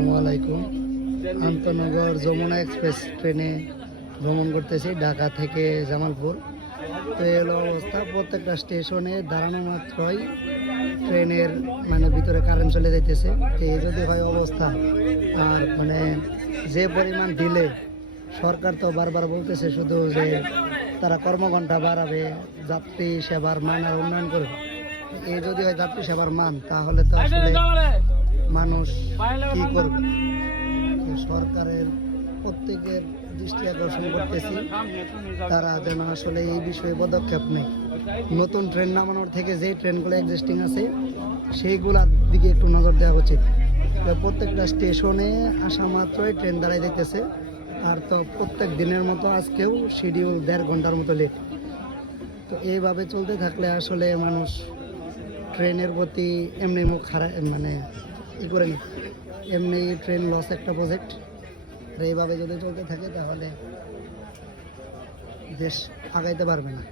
আসসালামু আলাইকুম। আন্তনগর যমুনা এক্সপ্রেস ট্রেনে ভ্রমণ করতেছি ঢাকা থেকে জামালপুর। তো এলো অবস্থা, প্রত্যেকটা স্টেশনে দাঁড়ানো মাত্রই ট্রেনের ভিতরে কারেন্ট চলে যাইতেছে। তো এই যদি হয় অবস্থা, আর যে পরিমাণ ডিলে, সরকার তো বারবার বলতেছে শুধু যে তারা কর্মঘণ্টা বাড়াবে, যাত্রী সেবার মান আর উন্নয়ন করবে। এই যদি হয় যাত্রী সেবার মান, তাহলে তো আসলে মানুষ কি করবে? সরকারের প্রত্যেকের দৃষ্টি আকর্ষণ করতেছি, তারা যেন আসলে এই বিষয়ে পদক্ষেপ নেয়। নতুন ট্রেন নামানোর থেকে যে ট্রেনগুলো এক্সিস্টিং আছে সেইগুলোর দিকে একটু নজর দেওয়া উচিত। প্রত্যেকটা স্টেশনে আসা মাত্রই ট্রেন দাঁড়াই দিতেছে, আর তো প্রত্যেক দিনের মতো আজকেও শিডিউল 1.5 ঘন্টার মতো লেট। তো এইভাবে চলতে থাকলে আসলে মানুষ ট্রেনের প্রতি এমনি মুখ খারাপ ই করে নি। এমনি ট্রেন লস একটা প্রজেক্ট। আর এইভাবে যদি চলতে থাকে তাহলে দেশ আগাইতে পারবে না।